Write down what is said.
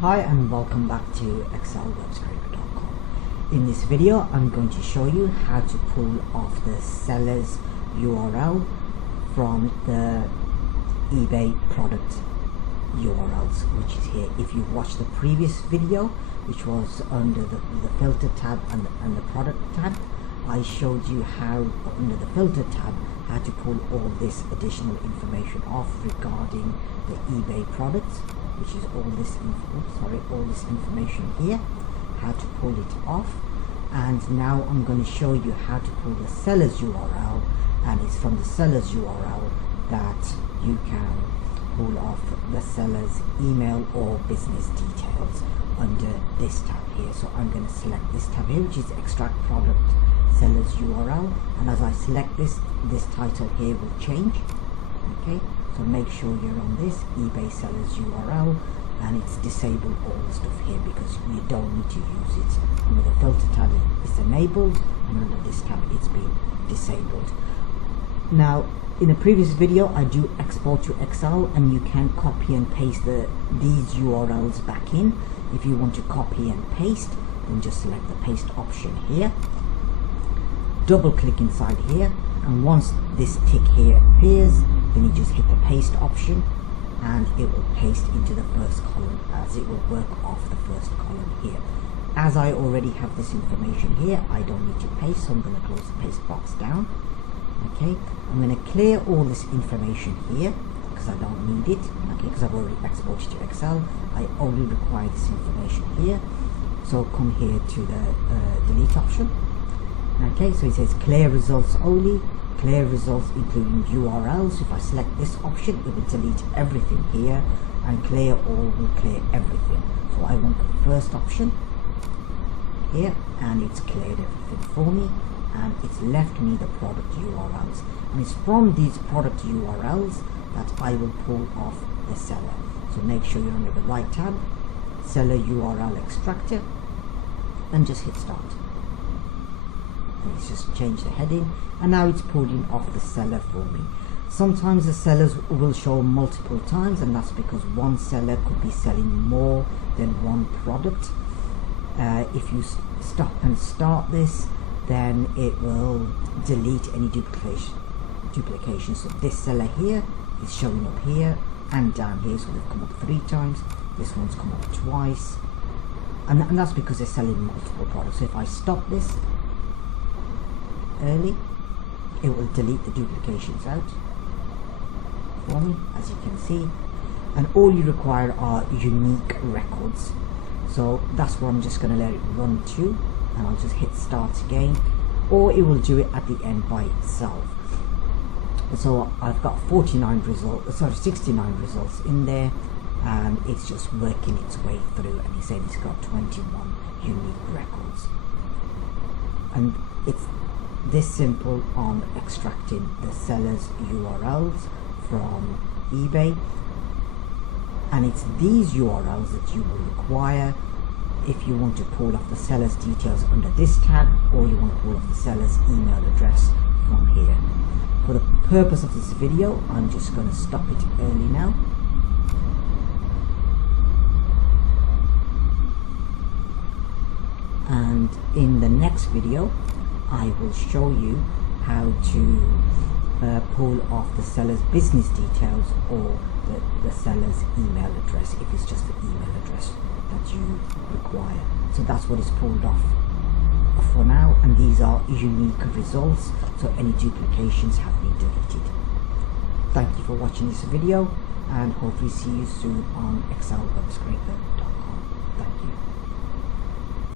Hi and welcome back to excelwebscraper.com. In this video I'm going to show you how to pull off the seller's URL from the eBay product URLs, which is here. If you watched the previous video, which was under the filter tab and the product tab, I showed you how under the filter tab how to pull all this additional information off regarding the eBay products, which is all this information here, how to pull it off. And now I'm going to show you how to pull the seller's URL, and it's from the seller's URL that you can pull off the seller's email or business details under this tab here. So I'm going to select this tab here, which is extract product seller's URL, and as I select this title here will change. Okay, so make sure you're on this eBay seller's URL and it's disabled all the stuff here because you don't need to use it. Under the filter tab it's enabled, and under this tab it's been disabled. Now in a previous video I do export to Excel, and you can copy and paste these URLs back in. If you want to copy and paste, then just select the paste option here, double click inside here, and once this tick here appears, then you just hit the paste option and it will paste into the first column, as it will work off the first column here. As I already have this information here, I don't need to paste, so I'm going to close the paste box down. Okay, I'm going to clear all this information here because I don't need it, okay, because I've already exported to Excel. I only require this information here, so come here to the delete option. Okay, so it says clear results only, clear results including URLs. If I select this option, it will delete everything here, and clear all will clear everything. So I want the first option here, and it's cleared everything for me, and it's left me the product URLs, and it's from these product URLs that I will pull off the seller. So make sure you're under the right tab, seller URL extractor, and just hit start. Let's just change the heading, and now it's pulling off the seller for me. Sometimes the sellers will show multiple times, and that's because one seller could be selling more than one product. If you stop and start this, then it will delete any duplication. So this seller here is showing up here and down here, so they've come up 3 times. This one's come up twice, and that's because they're selling multiple products. So if I stop this early, it will delete the duplications out for me, as you can see, and all you require are unique records. So that's what I'm just going to let it run to, and I'll just hit start again, or it will do it at the end by itself. So I've got 69 results in there, and it's just working its way through, and he's saying it's got 21 unique records. And it's this simple on extracting the seller's URLs from eBay, and it's these URLs that you will require if you want to pull off the seller's details under this tab, or you want to pull off the seller's email address from here. For the purpose of this video, I'm just going to stop it early now. And in the next video I will show you how to pull off the seller's business details or the seller's email address, if it's just the email address that you require. So that's what is pulled off for now, and these are unique results, so any duplications have been deleted. Thank you for watching this video, and hopefully see you soon on excelwebscraper.com. Thank you.